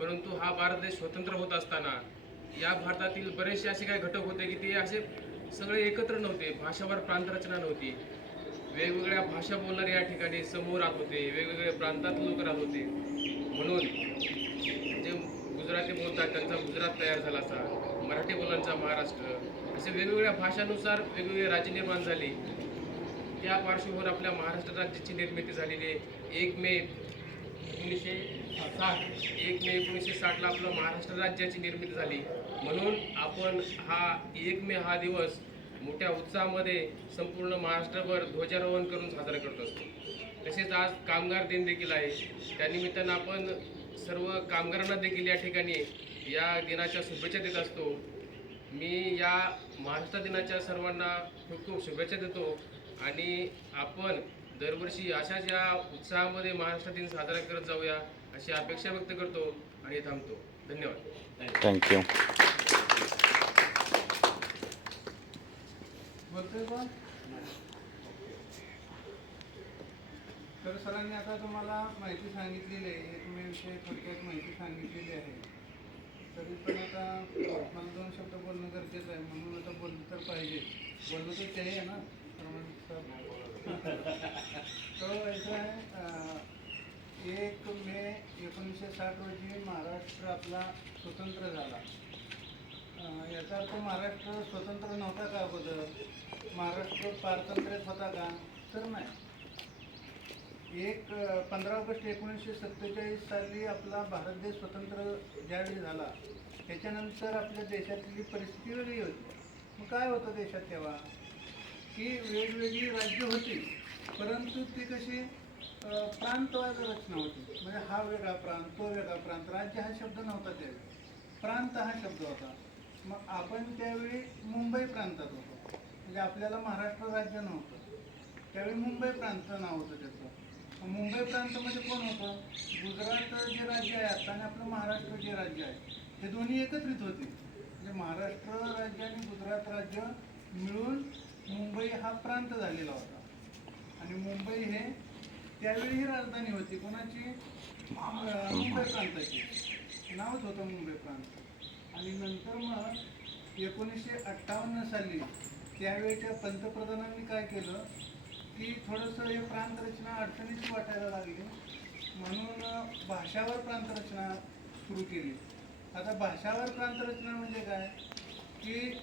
परंतु हा भारत देश स्वतंत्र होत असताना या भारतातील बरेचसे असे काही घटक होते की ते असे सगळे एकत्र नव्हते. भाषावर प्रांतरचना नव्हती. वेगवेगळ्या भाषा बोलणारे या ठिकाणी समूह राहत होते, वेगवेगळ्या प्रांतात लोक राहत होते. म्हणून जे गुजराती बोलतात त्यांचा गुजरात तयार झाला असा, मराठी बोलांचा महाराष्ट्र, असे वेगवेगळ्या भाषानुसार वेगवेगळे राज्य निर्माण झाले. त्या पार्श्वभूमीवर आपल्या महाराष्ट्र राज्याची निर्मिती झालेली आहे. 1 मे 1960 आपलं महाराष्ट्र राज्याची निर्मिती झाली. म्हणून आपण हा 1 मे हा दिवस मोठ्या उत्साहामध्ये संपूर्ण महाराष्ट्रभर ध्वजारोहण करून साजरा करत असतो. तसेच आज कामगार दिन देखील आहे. त्यानिमित्तानं आपण सर्व कामगारांना देखील या ठिकाणी या दिनाच्या शुभेच्छा देत असतो. मी या महाराष्ट्र दिनाच्या सर्वांना खूप खूप शुभेच्छा देतो आणि आपण दरवर्षी अशाच या उत्साहामध्ये महाराष्ट्र दिन साजरा करत जाऊया अशी अपेक्षा व्यक्त करतो आणि थांबतो. धन्यवाद. थँक्यू. तर सरांनी आता तुम्हाला माहिती सांगितलेली आहे, एकमेविषयी थोडक्यात माहिती सांगितलेली आहे. तरी पण आता मला 2 शब्द बोलणं गरजेचं आहे, म्हणून आता बोललं तर पाहिजे. बोलणं तर ते आहे ना. तो असं आहे, 1 मे 1960 रोजी महाराष्ट्र आपला स्वतंत्र झाला. याचा अर्थ महाराष्ट्र स्वतंत्र नव्हता का अगोदर? महाराष्ट्र पारतंत्र्यात होता का? तर नाही. 15 ऑगस्ट 1947 साली आपला भारत देश स्वतंत्र ज्यावेळी झाला त्याच्यानंतर आपल्या देशातली परिस्थिती वेगळी होती. मग काय होतं देशात तेव्हा की वेगवेगळी राज्य होती, परंतु ती कशी प्रांतवाद रचना होती. म्हणजे हा वेगळा प्रांत, तो वेगळा प्रांत. राज्य हा शब्द नव्हता त्यावेळी, प्रांत हा शब्द होता. मग आपण त्यावेळी मुंबई प्रांतात होतो. म्हणजे आपल्याला महाराष्ट्र राज्य नव्हतं, त्यावेळी मुंबई प्रांत नाव होतं त्याचं. मुंबई प्रांतामध्ये कोण होतं? गुजरात जे राज्य आहे आता आणि आपलं महाराष्ट्र जे राज्य आहे हे दोन्ही एकत्रित होते. म्हणजे महाराष्ट्र राज्य आणि गुजरात राज्य मिळून मुंबई हा प्रांत झालेला होता. आणि मुंबई हे त्यावेळी ही राजधानी होती. कोणाची? मुंबई प्रांताची. नावच होतं मुंबई प्रांत. आणि नंतर मग 1958 साली त्यावेळेच्या पंतप्रधानांनी काय केलं की थोडंसं हे प्रांतरचना अडचणीची वाटायला लागली, म्हणून भाषावर प्रांतरचना सुरू केली. आता भाषावर प्रांतरचना म्हणजे काय की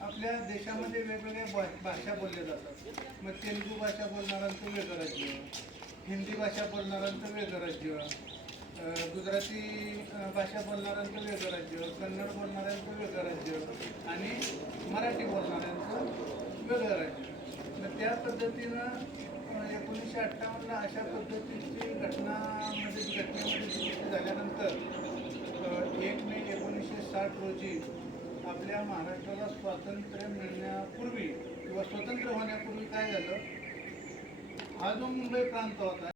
आपल्या देशामध्ये वेगवेगळ्या भाषा बोलल्या जातात. मग तेलुगू भाषा बोलणाऱ्यांचं वेगळं राज्य, हिंदी भाषा बोलणाऱ्यांचं वेगळं राज्य, गुजराती भाषा बोलणाऱ्यांचं वेगळं राज्य, कन्नड बोलणाऱ्यांचं वेगळं राज्य आणि मराठी बोलणाऱ्यांचं वेगळं राज्य. मग त्या पद्धतीनं 1958ला अशा पद्धतीची घटनेमध्ये दुरुस्ती झाल्यानंतर 1 मे 1960 रोजी आपल्या महाराष्ट्राला स्वातंत्र्य मिळण्यापूर्वी किंवा स्वतंत्र होण्यापूर्वी काय झालं, हा जो मुंबई प्रांत होता